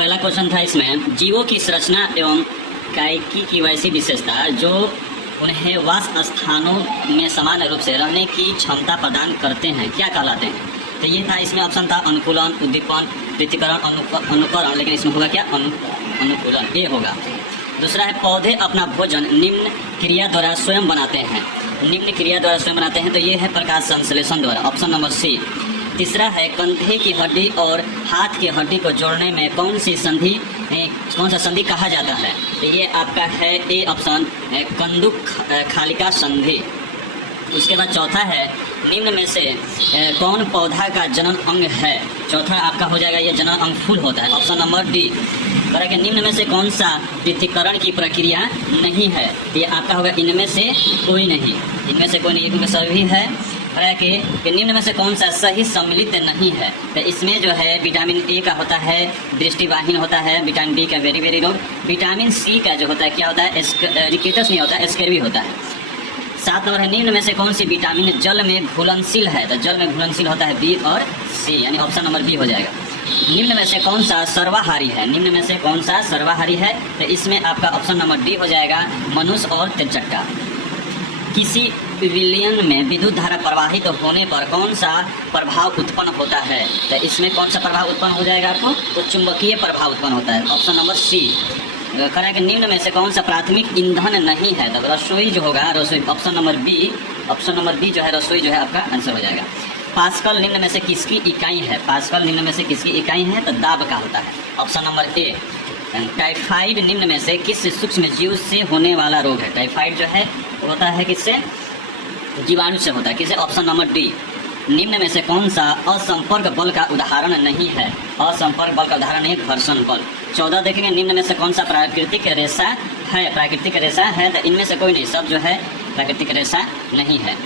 पहला क्वेश्चन था इसमें, जीवों की संरचना एवं कायिकी की वैसी विशेषता जो उन्हें वास स्थानों में समान रूप से रहने की क्षमता प्रदान करते हैं क्या कहलाते हैं? तो ये था, इसमें ऑप्शन था अनुकूलन, उद्दीपन, पृथक्करण, अनुकरण, लेकिन इसमें होगा क्या? अनुकूलन, ये होगा। दूसरा है पौधे अपना भोजन निम्न क्रिया द्वारा स्वयं बनाते हैं। निम्न क्रिया द्वारा स्वयं बनाते हैं तो ये है प्रकाश संश्लेषण द्वारा, ऑप्शन नंबर सी। तीसरा है कंधे की हड्डी और हाथ की हड्डी को जोड़ने में कौन सा संधि कहा जाता है? तो ये आपका है ए ऑप्शन, कंदुक खालिका संधि। उसके बाद चौथा है निम्न में से कौन पौधा का जनन अंग है? चौथा आपका हो जाएगा ये जनन अंग फूल होता है, ऑप्शन नंबर डी। बड़ा कि निम्न में से कौन सा पृथक्करण की प्रक्रिया नहीं है? ये आपका होगा इनमें से कोई नहीं, इनमें से कोई नहीं, क्योंकि सभी है। बड़ा कि निम्न में से कौन सा सही सम्मिलित नहीं है? तो इसमें जो है विटामिन ए का होता है दृष्टिवाहीन होता है, विटामिन डी का वेरी लोग, विटामिन सी का जो होता है क्या होता है? रिकेटस नहीं होता है, स्कैर्वी होता है। 7 नंबर है निम्न में से कौन सी विटामिन जल में घुलनशील है? तो जल में घुलनशील होता है बी और सी, यानी ऑप्शन नंबर बी हो जाएगा। निम्न में से कौन सा सर्वाहारी है? निम्न में से कौन सा सर्वाहारी है? तो इसमें आपका ऑप्शन नंबर डी हो जाएगा, मनुष्य और तेलचट्टा। किसी विलयन में विद्युत धारा प्रवाहित होने पर कौन सा प्रभाव उत्पन्न होता है? तो इसमें कौन सा प्रभाव उत्पन्न हो जाएगा आपको? तो चुंबकीय प्रभाव उत्पन्न होता है, ऑप्शन नंबर सी। करें कि निम्न में से कौन सा प्राथमिक ईंधन नहीं है? तो रसोई जो होगा, रसोई, option number B. Option number B जो है रसोई जो है आपका आंसर हो जाएगा। पास्कल निम्न में से किसकी इकाई है? पास्कल निम्न में से किसकी इकाई है? तो दाब का होता है, ऑप्शन नंबर ए। टाइफाइड निम्न में से किस सूक्ष्म जीव से होने वाला रोग है? टाइफाइड जो है होता है किससे? जीवाणु से होता है, किसे? Option number D. निम्न में से कौन सा असंपर्क बल का उदाहरण नहीं है? असंपर्क बल का उदाहरण है घर्षण बल। 14 देखेंगे निम्न में से कौन सा प्राकृतिक रेशा है? प्राकृतिक रेशा है तो इनमें से कोई नहीं, सब जो है प्राकृतिक रेशा नहीं है।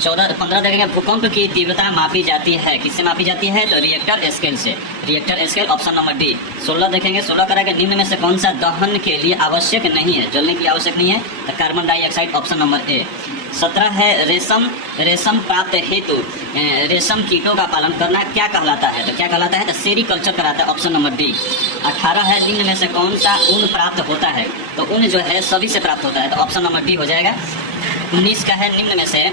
15 देखेंगे भूकंप की तीव्रता मापी जाती है, किससे मापी जाती है? तो रिएक्टर स्केल से, Richter scale, option number D. 16 देखेंगे, 16 करेंगे निम्न में से कौन सा दहन के लिए आवश्यक नहीं है, जलने के लिए आवश्यक नहीं है? तो carbon dioxide, option number A. 17 है रेशम प्राप्त हेतु रेशम कीटों का पालन करना क्या कहलाता है? तो क्या कहलाता है? तो सेरीकल्चर कहलाता है, ऑप्शन नंबर डी। 18 है निम्न में से कौन सा ऊन प्राप्त होता है? तो ऊन जो है सभी से प्राप्त होता है, तो ऑप्शन नंबर डी हो जाएगा। 19 का है निम्न में से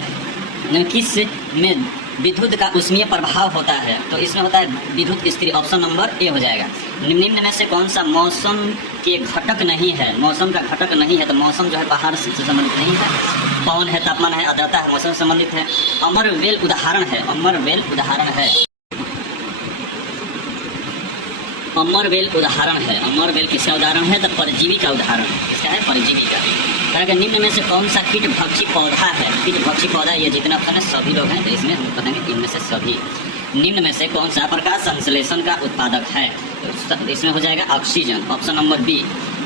किस में विद्युत का उष्मीय प्रभाव होता है? तो इसमें होता है विद्युत स्त्री, ऑप्शन नंबर ए हो जाएगा। निम्न में से कौन सा मौसम के घटक नहीं है? मौसम का घटक नहीं है, तो मौसम जो है बाहर से संबंधित नहीं है, पवन है, तापमान है, आर्द्रता है, मौसम से संबंधित है। अमरवेल उदाहरण है, अमरवेल उदाहरण है, अमरवेल उदाहरण है। अमरवेल किसका उदाहरण है? तो परजीवी का उदाहरण, किसका है? परजीवी का। करेंगे निम्न में से कौन सा कीट भक्षी पौधा है? कीट भक्षी पौधा, ये जितना ऑप्शन है सभी लोग हैं, तो इसमें हम बताएंगे इनमें से सभी। निम्न में से कौन सा प्रकाश संश्लेषण का उत्पादक है? तो इसमें हो जाएगा ऑक्सीजन, ऑप्शन नंबर बी।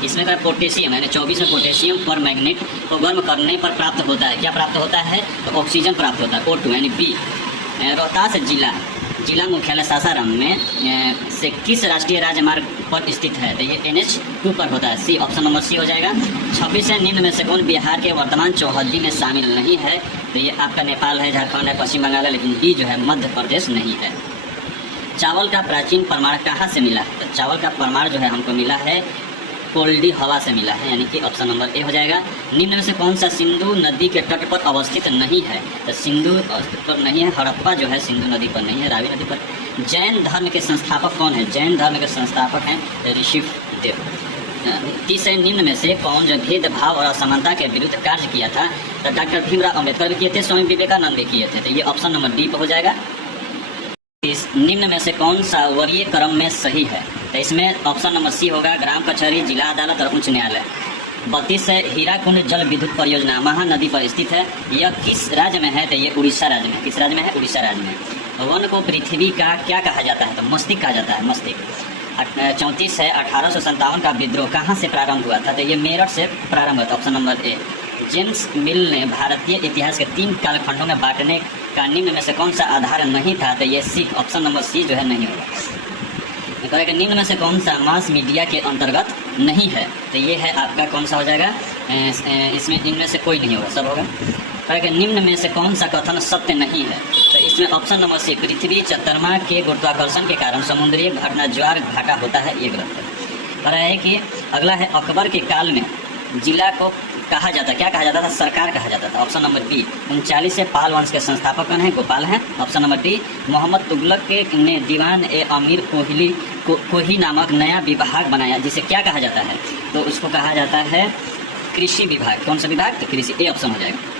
इसमें का पोटेशियम, यानी 24 में पोटेशियम पर मैग्नेट को गर्म करने पर प्राप्त होता है, क्या प्राप्त होता है? तो ऑक्सीजन प्राप्त होता है, O2 यानी बी। रोहतास जिला मुख्यालय सासाराम में से किस राष्ट्रीय राजमार्ग पर स्थित है? तो ये NH2 पर होता है, सी, ऑप्शन नंबर सी हो जाएगा। 26 है निम्न में से कौन बिहार के वर्तमान चौहद्दी में शामिल नहीं है? तो ये आपका नेपाल है, झारखंड है, पश्चिम बंगाल है, लेकिन डी जो है मध्य प्रदेश नहीं है। चावल का प्राचीन प्रमाण कहाँ से मिला? तो चावल का प्रमाण जो है हमको मिला है कोल्डी हवा से मिला है, यानी कि ऑप्शन नंबर ए हो जाएगा। निम्न में से कौन सा सिंधु नदी के तट पर अवस्थित नहीं है? तो सिंधु पर नहीं है, हड़प्पा जो है सिंधु नदी पर नहीं है, रावी नदी पर। जैन धर्म के संस्थापक कौन है? जैन धर्म के संस्थापक हैं ऋषिदेव। 30 निम्न में से कौन जो भेदभाव और असमानता के विरुद्ध कार्य किया था? तो डॉक्टर भीमराव अम्बेडकर भी किए थे, स्वामी विवेकानंद भी किए थे, तो ये ऑप्शन नंबर डी पर हो जाएगा। निम्न में से कौन सा वरीय क्रम में सही है? तो इसमें ऑप्शन नंबर सी होगा, ग्राम कचहरी, जिला अदालत और उच्च न्यायालय। 32 है हीराकुंड जल विद्युत परियोजना महानदी पर स्थित है, यह किस राज्य में है? तो ये उड़ीसा राज्य में, किस राज्य में है? उड़ीसा राज्य में। वन को पृथ्वी का क्या कहा जाता है? तो मस्तिष्क कहा जाता है, मस्तिष्क। 34 है 1857 का विद्रोह कहाँ से प्रारंभ हुआ था? तो ये मेरठ से प्रारंभ हुआ था, ऑप्शन नंबर ए। जेम्स मिल ने भारतीय इतिहास के 3 कालखंडों में बांटने का निम्न में से कौन सा आधार नहीं था? तो ये सिख, ऑप्शन नंबर सी जो है नहीं होगा। कहेगा निम्न में से कौन सा मास मीडिया के अंतर्गत नहीं है? तो ये है आपका कौन सा हो जाएगा? इसमें इनमें से कोई नहीं होगा, सब होगा। कहेगा निम्न में से कौन सा कथन सत्य नहीं है? तो इसमें ऑप्शन नंबर सी, पृथ्वी चंद्रमा के गुरुत्वाकर्षण के कारण समुद्री घटना ज्वार घाटा होता है, ये गलत है। कह रहा है कि अगला है, अकबर के काल में जिला को कहा जाता, क्या कहा जाता था? सरकार कहा जाता था। ऑप्शन नंबर बी, 39 से पाल वंश के संस्थापक कौन है? गोपाल हैं। Option number D, Mohammad Tughlaq के ने दीवान ए अमीर कोही नामक नया विभाग बनाया, जिसे क्या कहा जाता है? तो उसको कहा जाता है कृषि विभाग। कौन सा विभाग? तो कृषि। ए ऑप्शन हो जाएगा।